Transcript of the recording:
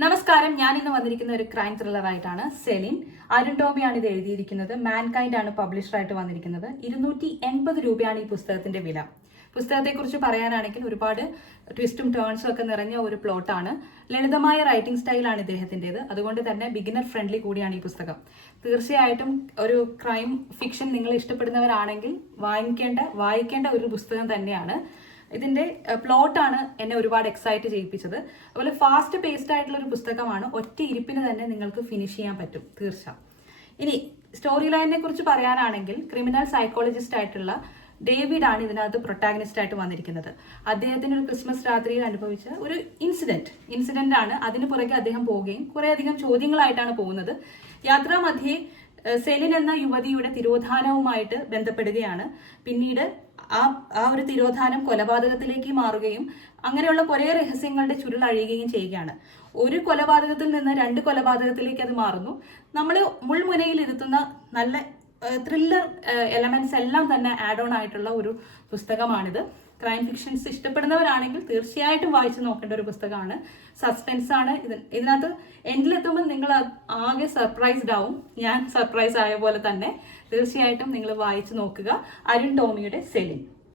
നമസ്കാരം. ഞാൻ ഇന്ന് വന്നിരിക്കുന്ന ഒരു ക്രൈം ത്രില്ലർ ആയിട്ടാണ്. സെലിൻ. അരുൺ ടോമിയാണ് ഇത് എഴുതിയിരിക്കുന്നത്. മാൻകൈൻഡ് ആണ് പബ്ലിഷറായിട്ട് വന്നിരിക്കുന്നത്. 280 രൂപയാണ് ഈ പുസ്തകത്തിന്റെ വില. പുസ്തകത്തെക്കുറിച്ച് പറയാനാണെങ്കിൽ ഒരുപാട് ട്വിസ്റ്റും ടേൺസും ഒക്കെ നിറഞ്ഞ ഒരു പ്ലോട്ടാണ്. ലളിതമായ റൈറ്റിംഗ് സ്റ്റൈലാണ് ഇദ്ദേഹത്തിൻ്റെത്. അതുകൊണ്ട് തന്നെ ബിഗിനർ ഫ്രണ്ട്ലി കൂടിയാണ് ഈ പുസ്തകം. തീർച്ചയായിട്ടും ഒരു ക്രൈം ഫിക്ഷൻ നിങ്ങൾ ഇഷ്ടപ്പെടുന്നവരാണെങ്കിൽ വായിക്കേണ്ട ഒരു പുസ്തകം തന്നെയാണ്. ഇതിന്റെ പ്ലോട്ടാണ് എന്നെ ഒരുപാട് എക്സൈറ്റ് ചെയ്യിപ്പിച്ചത്. അതുപോലെ ഫാസ്റ്റ് പേസ്ഡ് ആയിട്ടുള്ള ഒരു പുസ്തകമാണ്. ഒറ്റ ഇരിപ്പിന് തന്നെ നിങ്ങൾക്ക് ഫിനിഷ് ചെയ്യാൻ പറ്റും തീർച്ച. ഇനി സ്റ്റോറി ലൈനിനെ കുറിച്ച് പറയാനാണെങ്കിൽ ക്രിമിനൽ സൈക്കോളജിസ്റ്റ് ആയിട്ടുള്ള ഡേവിഡ് ആണ് ഇതിനകത്ത് പ്രൊട്ടാഗനിസ്റ്റ് ആയിട്ട് വന്നിരിക്കുന്നത്. അദ്ദേഹത്തിന് ഒരു ക്രിസ്മസ് രാത്രിയിൽ അനുഭവിച്ച ഒരു ഇൻസിഡന്റ് ആണ്. അതിന് പുറകെ അദ്ദേഹം പോവുകയും കുറേയധികം ചോദ്യങ്ങളായിട്ടാണ് പോകുന്നത്. യാത്രാമധ്യേ സെലിൻ എന്ന യുവതിയുടെ തിരോധാനവുമായിട്ട് ബന്ധപ്പെടുകയാണ്. പിന്നീട് ആ ഒരു തിരോധാനം കൊലപാതകത്തിലേക്ക് മാറുകയും അങ്ങനെയുള്ള കുറേ രഹസ്യങ്ങളുടെ ചുരുൾ അഴിയുകയും ചെയ്യുകയാണ്. ഒരു കൊലപാതകത്തിൽ നിന്ന് 2 കൊലപാതകത്തിലേക്ക് അത് മാറുന്നു. നമ്മൾ മുൾമുനയിൽ ഇരുത്തുന്ന നല്ല ത്രില്ലർ എലമെന്റ്സ് എല്ലാം തന്നെ ആഡ് ഓൺ ആയിട്ടുള്ള ഒരു പുസ്തകമാണിത്. ക്രൈം ഫിക്ഷൻസ് ഇഷ്ടപ്പെടുന്നവരാണെങ്കിൽ തീർച്ചയായിട്ടും വായിച്ചു നോക്കേണ്ട ഒരു പുസ്തകമാണ്. സസ്പെൻസ് ആണ്. ഇതിനകത്ത് എൻഡിലെത്തുമ്പോൾ നിങ്ങൾ ആകെ സർപ്രൈസ്ഡ് ആവും. ഞാൻ സർപ്രൈസ് ആയ പോലെ തന്നെ. തീർച്ചയായിട്ടും നിങ്ങൾ വായിച്ചു നോക്കുക. അരുൺ ടോമിയുടെ സെലിൻ.